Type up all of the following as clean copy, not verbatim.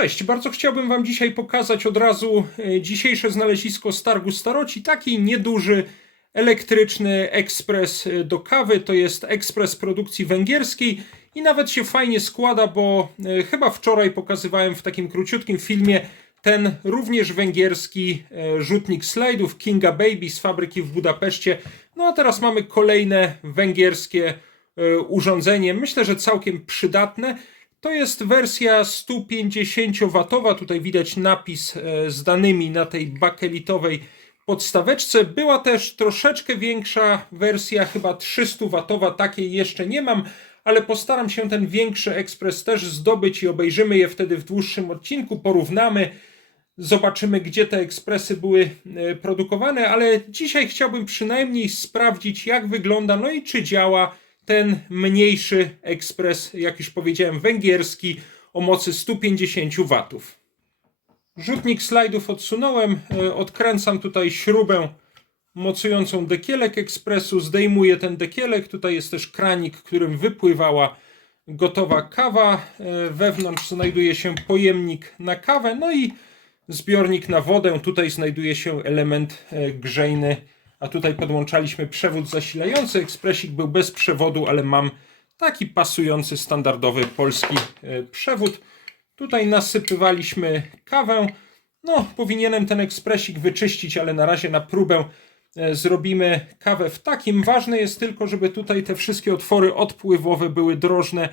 Cześć, bardzo chciałbym Wam dzisiaj pokazać od razu dzisiejsze znalezisko z targu Staroci. Taki nieduży, elektryczny ekspres do kawy. To jest ekspres produkcji węgierskiej i nawet się fajnie składa, bo chyba wczoraj pokazywałem w takim króciutkim filmie ten również węgierski rzutnik slajdów Kinga Baby z fabryki w Budapeszcie. No a teraz mamy kolejne węgierskie urządzenie. Myślę, że całkiem przydatne. To jest wersja 150W, tutaj widać napis z danymi na tej bakelitowej podstaweczce. Była też troszeczkę większa wersja, chyba 300W, takiej jeszcze nie mam, ale postaram się ten większy ekspres też zdobyć i obejrzymy je wtedy w dłuższym odcinku, porównamy, zobaczymy, gdzie te ekspresy były produkowane, ale dzisiaj chciałbym przynajmniej sprawdzić, jak wygląda, no i czy działa ten mniejszy ekspres, jak już powiedziałem, węgierski o mocy 150W. Rzutnik slajdów odsunąłem, odkręcam tutaj śrubę mocującą dekielek ekspresu, zdejmuję ten dekielek, tutaj jest też kranik, którym wypływała gotowa kawa, wewnątrz znajduje się pojemnik na kawę, no i zbiornik na wodę, tutaj znajduje się element grzejny, a tutaj podłączaliśmy przewód zasilający. Ekspresik był bez przewodu, ale mam taki pasujący, standardowy polski przewód. Tutaj nasypywaliśmy kawę. No, powinienem ten ekspresik wyczyścić, ale na razie na próbę zrobimy kawę w takim. Ważne jest tylko, żeby tutaj te wszystkie otwory odpływowe były drożne,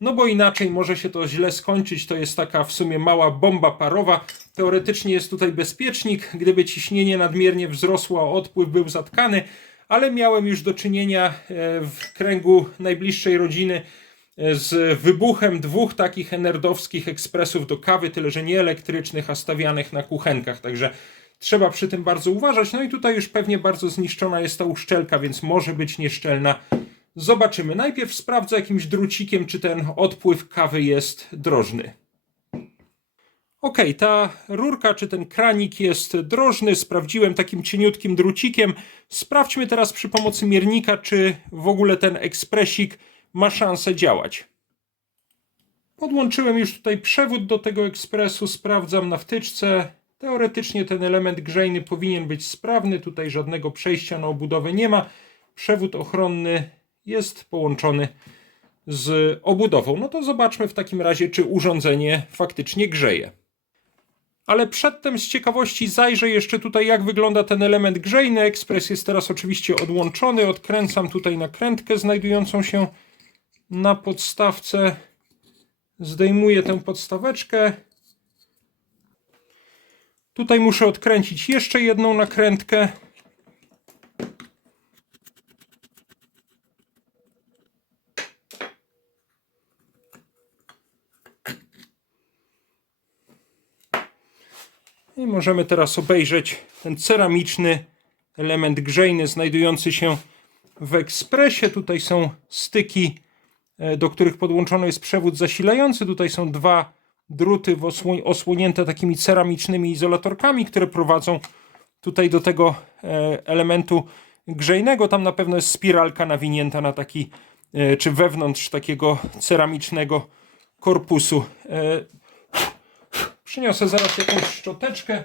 no bo inaczej może się to źle skończyć. To jest taka w sumie mała bomba parowa. Teoretycznie jest tutaj bezpiecznik, gdyby ciśnienie nadmiernie wzrosło, a odpływ był zatkany, ale miałem już do czynienia w kręgu najbliższej rodziny z wybuchem dwóch takich enerdowskich ekspresów do kawy, tyle że nie elektrycznych, a stawianych na kuchenkach, także trzeba przy tym bardzo uważać. No i tutaj już pewnie bardzo zniszczona jest ta uszczelka, więc może być nieszczelna. Zobaczymy. Najpierw sprawdzę jakimś drucikiem, czy ten odpływ kawy jest drożny. Ok, ta rurka, czy ten kranik jest drożny. Sprawdziłem takim cieniutkim drucikiem. Sprawdźmy teraz przy pomocy miernika, czy w ogóle ten ekspresik ma szansę działać. Podłączyłem już tutaj przewód do tego ekspresu. Sprawdzam na wtyczce. Teoretycznie ten element grzejny powinien być sprawny. Tutaj żadnego przejścia na obudowę nie ma. Przewód ochronny jest połączony z obudową. No to zobaczmy w takim razie, czy urządzenie faktycznie grzeje. Ale przedtem z ciekawości zajrzę jeszcze tutaj, jak wygląda ten element grzejny. Ekspres jest teraz oczywiście odłączony. Odkręcam tutaj nakrętkę znajdującą się na podstawce. Zdejmuję tę podstaweczkę. Tutaj muszę odkręcić jeszcze jedną nakrętkę. I możemy teraz obejrzeć ten ceramiczny element grzejny znajdujący się w ekspresie. Tutaj są styki, do których podłączony jest przewód zasilający. Tutaj są dwa druty osłonięte takimi ceramicznymi izolatorkami, które prowadzą tutaj do tego elementu grzejnego. Tam na pewno jest spiralka nawinięta na taki, czy wewnątrz takiego ceramicznego korpusu. Przyniosę zaraz jakąś szczoteczkę.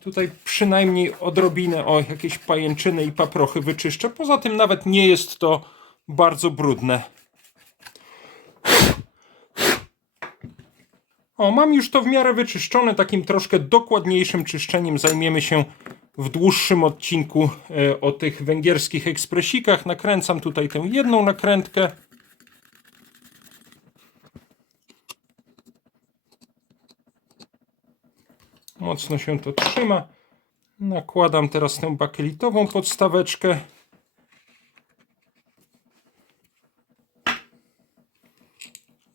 Tutaj przynajmniej odrobinę, jakieś pajęczyny i paprochy wyczyszczę. Poza tym nawet nie jest to bardzo brudne. Mam już to w miarę wyczyszczone. Takim troszkę dokładniejszym czyszczeniem zajmiemy się w dłuższym odcinku o tych węgierskich ekspresikach. Nakręcam tutaj tę jedną nakrętkę. Mocno się to trzyma. Nakładam teraz tę bakelitową podstaweczkę.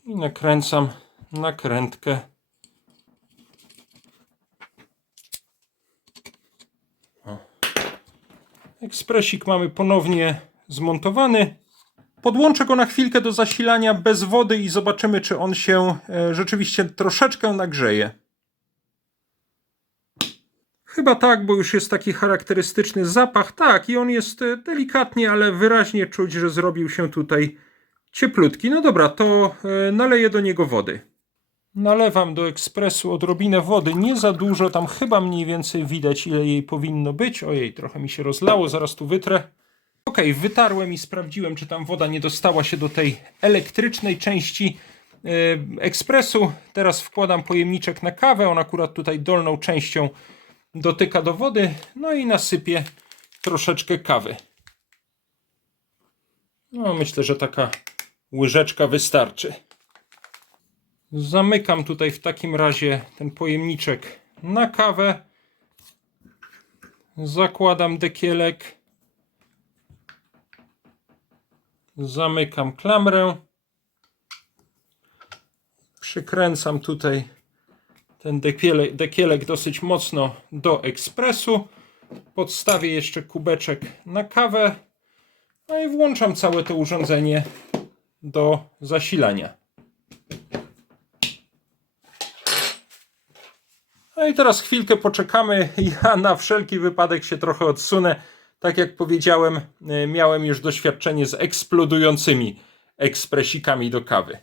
I nakręcam nakrętkę. Ekspresik mamy ponownie zmontowany. Podłączę go na chwilkę do zasilania bez wody i zobaczymy, czy on się rzeczywiście troszeczkę nagrzeje. Chyba tak, bo już jest taki charakterystyczny zapach. Tak, i on jest delikatnie, ale wyraźnie czuć, że zrobił się tutaj cieplutki. No dobra, to naleję do niego wody. Nalewam do ekspresu odrobinę wody, nie za dużo, tam chyba mniej więcej widać, ile jej powinno być. Ojej, trochę mi się rozlało, zaraz tu wytrę. Ok, wytarłem i sprawdziłem, czy tam woda nie dostała się do tej elektrycznej części ekspresu. Teraz wkładam pojemniczek na kawę, on akurat tutaj dolną częścią dotyka do wody, no i nasypię troszeczkę kawy. No, myślę, że taka łyżeczka wystarczy. Zamykam tutaj w takim razie ten pojemniczek na kawę. Zakładam dekielek. Zamykam klamrę. Przykręcam tutaj ten dekielek dosyć mocno do ekspresu. Podstawię jeszcze kubeczek na kawę. No i włączam całe to urządzenie do zasilania. No i teraz chwilkę poczekamy. Ja na wszelki wypadek się trochę odsunę. Tak jak powiedziałem, miałem już doświadczenie z eksplodującymi ekspresikami do kawy.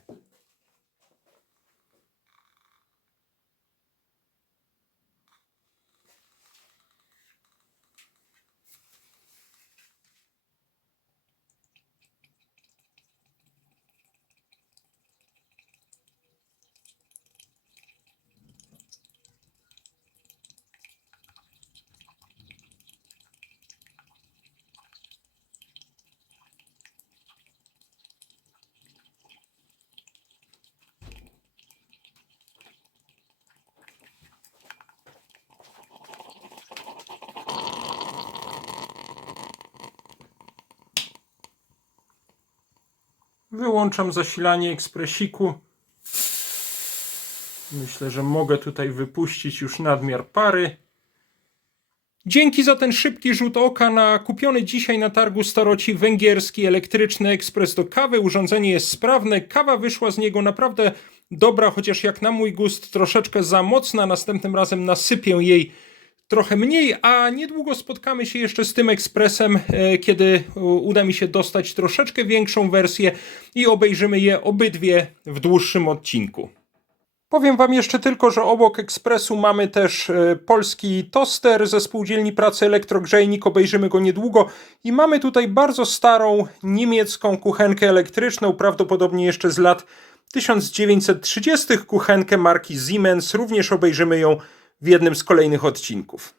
Wyłączam zasilanie ekspresiku. Myślę, że mogę tutaj wypuścić już nadmiar pary. Dzięki za ten szybki rzut oka na kupiony dzisiaj na targu Staroci węgierski elektryczny ekspres do kawy. Urządzenie jest sprawne, kawa wyszła z niego naprawdę dobra, chociaż jak na mój gust troszeczkę za mocna. Następnym razem nasypię jej trochę mniej, a niedługo spotkamy się jeszcze z tym ekspresem, kiedy uda mi się dostać troszeczkę większą wersję i obejrzymy je obydwie w dłuższym odcinku. Powiem wam jeszcze tylko, że obok ekspresu mamy też polski toster ze Spółdzielni Pracy Elektrogrzejnik, obejrzymy go niedługo i mamy tutaj bardzo starą niemiecką kuchenkę elektryczną, prawdopodobnie jeszcze z lat 1930, kuchenkę marki Siemens, również obejrzymy ją w jednym z kolejnych odcinków.